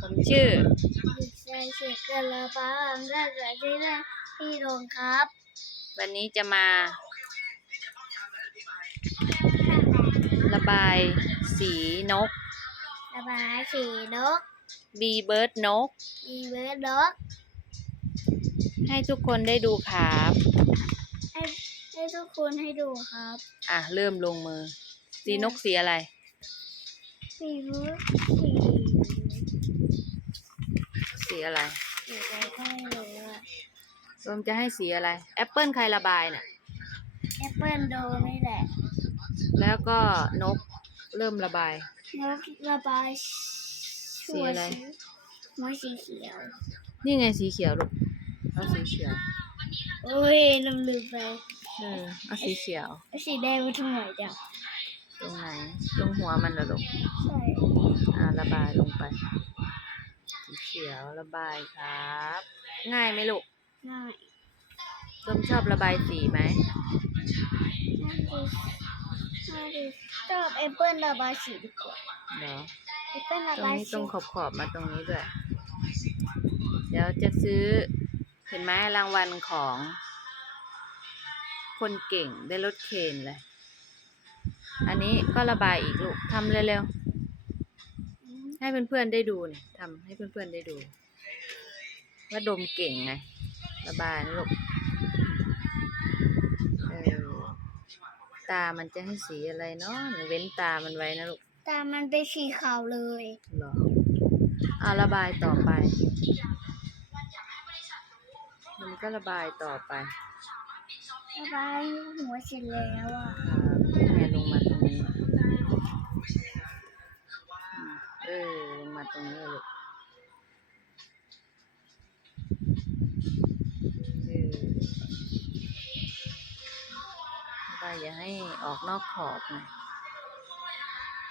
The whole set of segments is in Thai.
ผมชื่อดิฉันชื่อกระปังราชที่ได้ที่โรงครับ วันนี้จะมาระบายสีนก ระบายสีนกบีเบิร์ดนกอีเวอร์นก ให้ทุกคนได้ดูครับ ให้ให้ทุกคนให้ดูครับ อะ เริ่มลงมือ สีนกสีอะไร สีรู้สีสีอะไรสีอะไรก็ไม่รู้อะรวมจะให้สีอะไรแอปเปิลใครระบายน่ะแอปเปิลโดนี่แหละ แล้วก็นกเริ่มระบาย นกระบายสีอะไรหัวสีเขียว นี่ไงสีเขียวลูกเอาสีเขียวโอ้ยลืมลืมไปเออเอาสีเขียวแล้วสีแดงไปทางไหนจ้ะ ตรงไหนตรงหัวมันเหรอลูกใช่อ่าระบายลงไปสีเขียวระบายครับ ง่ายไหมลูกง่ายส้มชอบระบายสีไหมน่าดูน่าดูชอบแอปเปิลระบายสีดีกว่าเดี๋ยวแอปเปิลระตรงบายนี้สีตรงขอบขอบๆมาตรงนี้ด้วย เดี๋ยวจะซื้อเห็นไหมรางวัลของ คนเก่งได้รถเคนเลย อันนี้ก็ระบายอีกลูกทำเร็วๆ ให้เพื่อนๆได้ดูเนี่ยทำให้เพื่อนๆได้ดู ว่าดมเก่งไง ระบายนะลูกเออตา มันจะให้สีอะไรเนาะหนูเว้นตา มันไว้นะลูก ตา มันเป็นสีขาวเลยหรอเอาระบายต่อไป มันก็ระบายต่อไป ระบายหัวเสร็จแล้วอะครับแม่ลงมาตรงนี้อืมเออลงมาตรงนี้ลูกเออระบายอย่าให้ออกนอกขอบนะ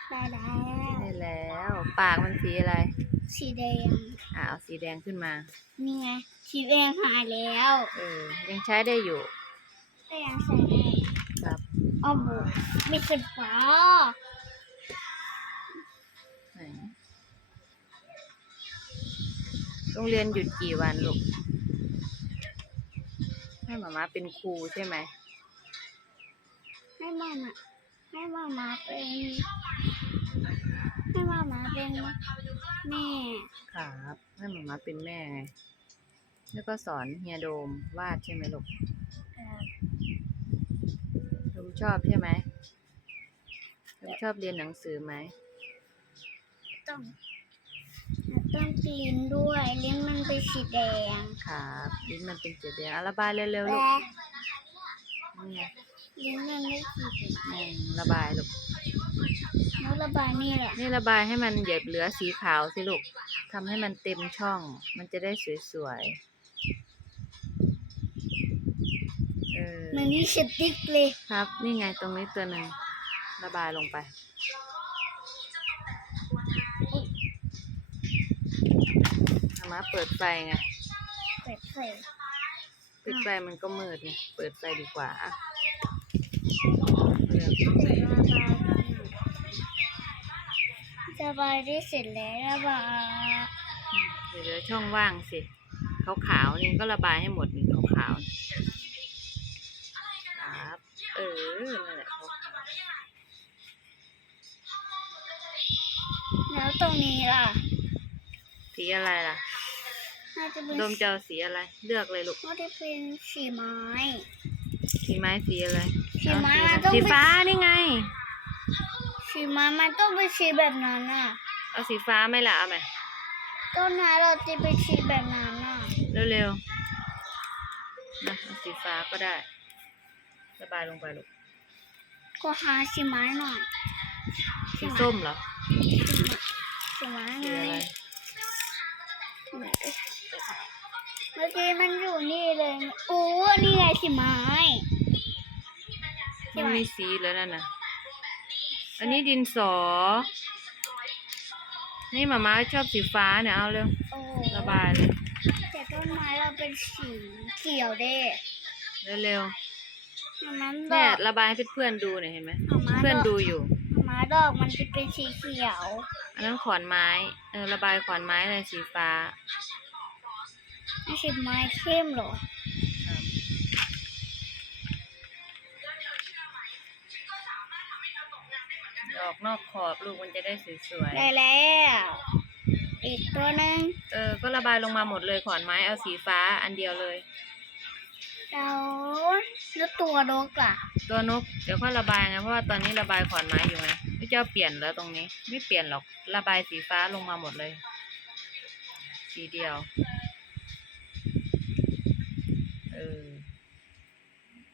ได้แล้วได้แล้ว ปากมันสีอะไร สีแดง อะเอาสีแดงขึ้นมา นี่ไง สีแดงหายแล้ว เออ ยังใช้ได้อยู่ ก็ยังใส่ได้ครับอ้อโหไม่เป็นฟ้าไหนโรงเรียนหยุดกี่วันลูกให้หมามาเป็นครูใช่ไหมให้มามาให้มามาเป็นให้มามาเป็นแม่ครับให้หมามาเป็นแม่ไงแล้วก็สอนเฮียโดมวาดใช่ไหมลูกเอ่อ โดมชอบใช่ไหมโดมชอบเรียนหนังสือไหม ต้องต้องตีนด้วยลิ้นมันเป็นสีแดงครับลิ้นมันเป็นสีแดงอะระบายเร็วๆลูและกนี่ไงลิ้นมันไม่สีแดงอืมระบายลูกแล้วระบายนี่แหละนี่ระบายให้มันเหยียบเหลือสีขาวสิลูกทำให้มันเต็มช่อง มันจะได้สวยๆ เออมันนี่สติ๊กเลยครับ นี่ไงตรงนี้ตัวหนึ่งระบายลงไปเอามาเปิดไฟไง เปิดไฟปิดไฟมันก็มืดไงเปิดไฟดีกว่าอะเริ่มเปิดระบายระบายได้เสร็จแล้วระบายเดี๋ยวเหลือช่องว่างสิขาวๆนี่ก็ระบายให้หมดนี่ขาวๆนี่ครับ เออนั่นแหละขาวแล้วตรงนี้ล่ะๆสีอะไรล่ะ น่าจะเป็นโดมจะเอาสีอะไร เลือกเลยลูก น่าจะเป็นสีไม้ สีไม้สีอะไรสีไม้เอามันต้องสีเป็นฟ้านี่ไง สีไม้มันต้องเป็นสีแบบนั้นน่ะ เอาสีฟ้าไหม่ละเอาไหมต้นไม้เราจะเป็นสีแบบนั้นน่ะ เร็วๆนะเอาสีฟ้าก็ได้ ระบายลงไปลูกก็หาสีไม้หน่อยสีส้มเหรอสีไม้สีไงอะไรเมื่อกี้มันอยู่นี่เลยโอ้นี่ไงสีไม้มันมีสีแล้วนั่นน่ะ อันนี้ดินสอ นี่หมาม้าชอบสีฟ้าเนี่ยเอาเร็วโอ้ระบายเลยแต่ต้นไม้เราเป็นสีเขียวเด้เร็ว มันๆดแม่อกระบายให้เพื่อนๆดูหน่อยเห็นไหมเอามาเพื่อนดอกดูอยู่มาดอกมันจะเป็นสีเขียว อันนั้นขอนไม้ เออระบายขอนไม้เลยสีฟ้า ไม่ใช่ไม้เข้มหรอดอกนอกขอบลูกมันจะได้สวยได้แล้ว อีกตัวหนึ่งๆเออก็ระบายลงมาหมดเลยขอนไม้เอาสีฟ้าอันเดียวเลย แล้วแล้วตัวนกล่ะ ตัวนกเดี๋ยวค่อยระบายไงเพราะว่าตอนนี้ระบายขอนไม้อยู่ไงไม่เจ้าเปลี่ยนแล้วตรงนี้ ไม่เปลี่ยนหรอกระบายสีฟ้าลงมาหมดเลย สีเดียวเออ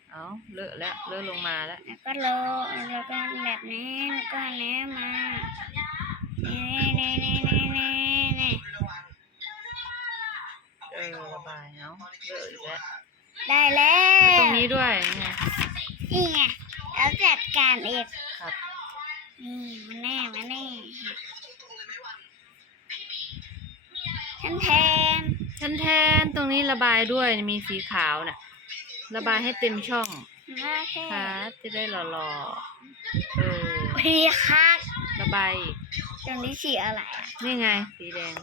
เอาเลอะแล้วเลอะลงมาแล้วแล้วก็โลแล้วก็แบบนี้แล้วก็อันนี้มานี่นี่นี่นี่นี่นี่เอ ได้แล้แล้วตรวงนี้ด้วยไงนี่ไงแล้วจัดการเองครับ นี่มาแน่มาแน่ฉันแทนชันแทนตรงนี้ระบายด้วยมีสีขาวน่ะ ระบายให้เต็มช่องมาแค่ครับจะได้หล่อๆเออพี่คักระบายอีกตรงนี้สีอะไรอะนี่ไง สีแดง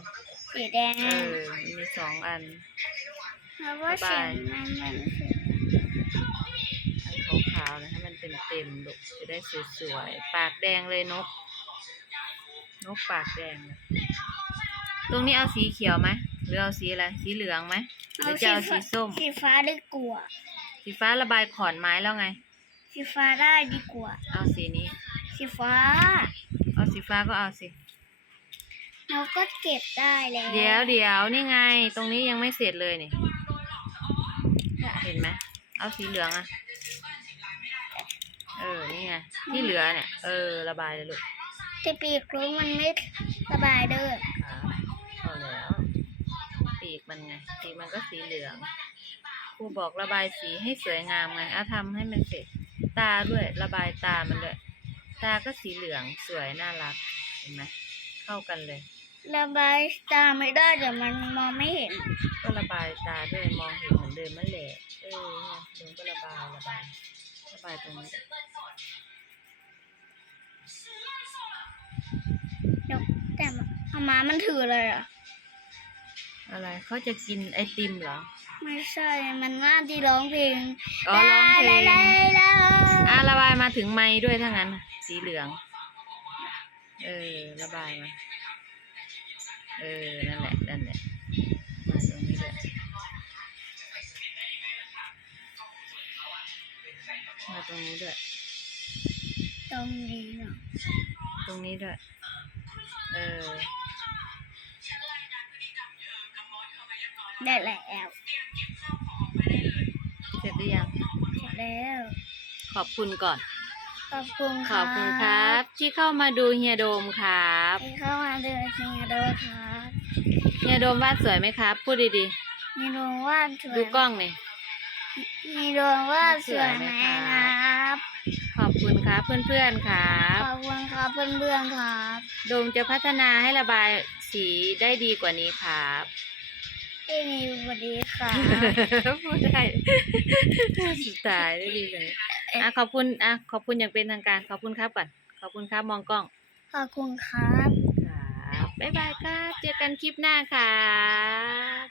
สีแดงเออมีสองอัน เพราะว่าสีมันมันสีอันขาวๆนะให้มันเต็มเต็มๆลูกจะได้สวยๆ ปากแดงเลยนก นกปากแดงนะตรงนี้เอาสีเขียวไหมหรือเอาสีอะไร สีเหลืองไหมหรือจะเอาสีส้ม สีฟ้าดีกว่าสีฟ้าระบายขอนไม้แล้วไง สีฟ้าได้ดีกว่า เอาสีนี้ สีฟ้า เอาสีฟ้าก็เอาสิเราก็เก็บได้แล้ว เดี๋ยวเดี๋ยวนี่ไง ตรงนี้ยังไม่เสร็จเลยนี่ เห็นไหมเอาสีเหลืองอะเออ นี่ไง ที่เหลือเนี่ย เออ ระบายเลยลูกที่ปีกรู้มันไม่สบายเด้อครับพอแล้ว ปีกมันไง ปีกมันก็สีเหลืองครูบอกระบายสีให้สวยงามไงเอาทำให้มันเสร็จ ตาด้วย ระบายตามันด้วย ตาก็สีเหลือง สวย น่ารัก เห็นไหม เข้ากันเลย ระบายตาไม่ได้เดี๋ยวมันมองไม่เห็น ก็ระบายตาด้วย มองเห็น เหมือนเดิมนั่นแหละ เออเนี่ยลุงก็ระบายระบายระบายตรงนี้เดี๋ยวแต่เอามามันถือเลยอะ อะไรเขาจะกินไอติมเหรอ ไม่ใช่ มันน่าที่ร้องเพลงอ๋อร้องเพลงได้ได้อะระบายมาถึงไม้ด้วยถ้างั้น สีเหลือง เออ ระบายมา เออ นั่นแหละ นั่นแหละ มาตรงนี้ด้วย ตรงนี้เนาะตรงนี้ด้วย เออ ได้แล้วเสร็จหรือยังเสร็จแล้ว ขอบคุณก่อน ขอบคุณขอบคุณครับ ที่เข้ามาดูเฮียโดมครับที่เข้ามาเดินเฮียเดินครับเฮียโดมวาดสวยไหมครับ พูดดีมีดวงว่านสวๆยดูกล้องนี่ มีดวงว่านสวยไหมครับ ขอบคุณครับเพื่อนๆครับขอบคุณครับเพื่อนๆครับโดมจะพัฒนาให้ระบายสีได้ดีกว่านี้ครับที่มีสวัสดีครับพูดได้สุดท้ายได้ดีเลยอะขอบคุณอะขอบคุณอย่างเป็นทางการขอบคุณครับก่อนขอบคุณครับมองกล้อง ขอบคุณครับครับบ๊ายบายครับ เจอกันคลิปหน้าครับ